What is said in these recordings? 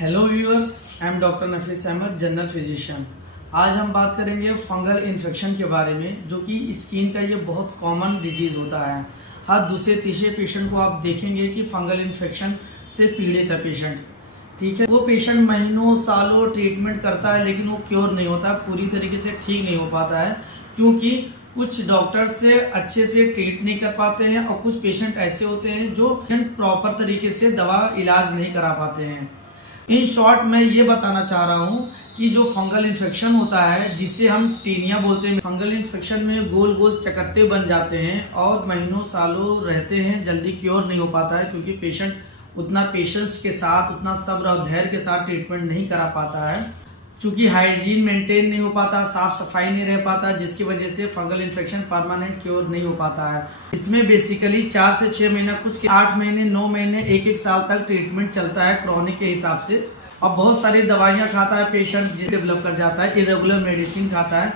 Hello viewers, I am doctor Nafees Ahmad, general physician. आज हम बात करेंगे फंगल इन्फेक्शन के बारे में, जो कि स्किन का ये बहुत कॉमन डिजीज़ होता है। हर दूसरे तीसरे पेशेंट को आप देखेंगे कि फंगल इन्फेक्शन से पीड़ित है पेशेंट। ठीक है, वो पेशेंट महीनों सालों ट्रीटमेंट करता है लेकिन वो क्योर नहीं होता, पूरी तरीके से ठीक नहीं हो पाता है, क्योंकि कुछ डॉक्टर से अच्छे से ट्रीट नहीं कर पाते हैं और कुछ पेशेंट ऐसे होते हैं जो प्रॉपर तरीके से दवा इलाज नहीं करा पाते हैं। इन शॉर्ट मैं ये बताना चाह रहा हूँ कि जो फंगल इन्फेक्शन होता है, जिसे हम टीनिया बोलते हैं, फंगल इन्फेक्शन में गोल गोल चकत्ते बन जाते हैं और महीनों सालों रहते हैं, जल्दी क्योर नहीं हो पाता है, क्योंकि पेशेंट उतना पेशेंस के साथ, उतना सब्र और धैर्य के साथ ट्रीटमेंट नहीं करा पाता है, क्योंकि हाइजीन मेंटेन नहीं हो पाता, साफ सफाई नहीं रह पाता, जिसकी वजह से फंगल इन्फेक्शन परमानेंट क्योर नहीं हो पाता है। इसमें बेसिकली 4 से 6 महीना, कुछ 8 महीने, 9 महीने, 1-1 साल तक ट्रीटमेंट चलता है क्रॉनिक के हिसाब से। और बहुत सारी दवाइयाँ खाता है पेशेंट, जिसे डेवलप कर जाता है, इरेगुलर मेडिसिन खाता है।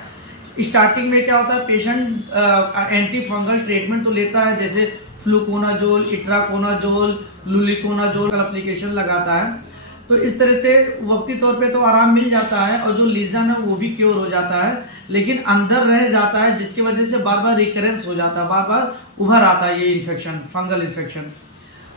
स्टार्टिंग में क्या होता है, पेशेंट एंटी फंगल ट्रीटमेंट तो लेता है, जैसे फ्लूकोनाजोल, इट्राकोनाजोल, लुलिकोनाजोल का एप्लीकेशन लगाता है। तो इस तरह से वक्ती तौर पे तो आराम मिल जाता है और जो लीजन है वो भी क्योर हो जाता है, लेकिन अंदर रह जाता है, जिसकी वजह से बार बार रिकरेंस हो जाता है, बार बार उभर आता है ये इन्फेक्शन, फंगल इन्फेक्शन।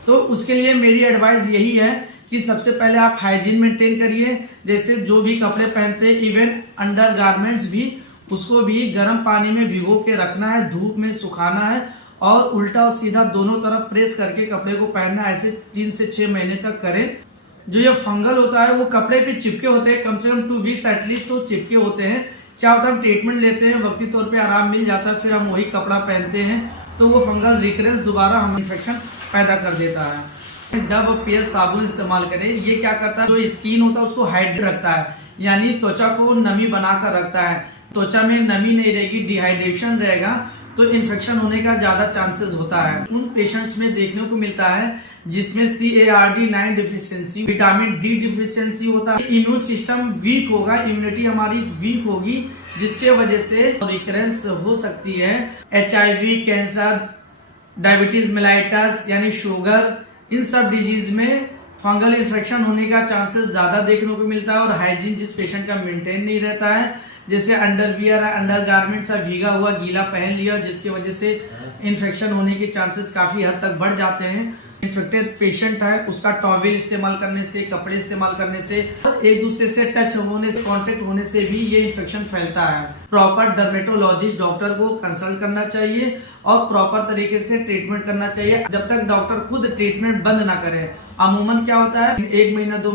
तो उसके लिए मेरी एडवाइस यही है कि सबसे पहले आप हाइजीन मेंटेन करिए, जैसे जो भी कपड़े पहनते हैं, इवन अंडर गारमेंट्स भी, उसको भी गर्म पानी में भिगो के रखना है, धूप में सुखाना है और उल्टा और सीधा दोनों तरफ प्रेस करके कपड़े को पहनना है। ऐसे 3 से 6 महीने तक करें। जो ये फंगल होता है वो कपड़े पे चिपके होते हैं, कम से कम 2 वीक्स एटलीस्ट तो चिपके होते हैं। क्या होता है, हम ट्रीटमेंट लेते हैं, वक्ती तौर पे आराम मिल जाता है, फिर हम वही कपड़ा पहनते हैं तो वो फंगल रिकरेंस दोबारा हम इन्फेक्शन पैदा कर देता है। डब और पेस्ट साबुन इस्तेमाल करें। ये क्या करता है, जो स्किन होता है उसको हाइड्रेट रखता है, यानी त्वचा को नमी बनाकर रखता है। त्वचा में नमी नहीं रहेगी, डिहाइड्रेशन रहेगा, तो इन्फेक्शन होने का ज्यादा चांसेस होता है। उन पेशेंट्स में देखने को मिलता है जिसमें CARD9 deficiency, vitamin D deficiency होता है। इम्यून सिस्टम वीक होगा, इम्यूनिटी हमारी वीक होगी, जिसके वजह से रिकरेंस हो सकती है। HIV, कैंसर, डायबिटीज मेलाइटस यानी शुगर, इन सब डिजीज में फंगल इन्फेक्शन होने का चांसेस ज्यादा देखने को मिलता है। और हाइजीन जिस पेशेंट का मेंटेन नहीं रहता है, जैसे अंडरवियर है, अंडर गारमेंट्स है, भीगा हुआ गीला पहन लिया, जिसकी वजह से इन्फेक्शन होने के चांसेस काफी हद तक बढ़ जाते हैं। इन्फेक्टेड पेशेंट है, उसका टॉवेल इस्तेमाल करने से, कपड़े इस्तेमाल करने से, एक दूसरे से टच होने से, कांटेक्ट होने से भी ये इन्फेक्शन फैलता है। प्रॉपर डर्मेटोलॉजिस्ट डॉक्टर को कंसल्ट करना चाहिए और प्रॉपर तरीके से ट्रीटमेंट करना चाहिए, जब तक डॉक्टर खुद ट्रीटमेंट बंद ना करे। अमूमन क्या होता है, 1 महीना 2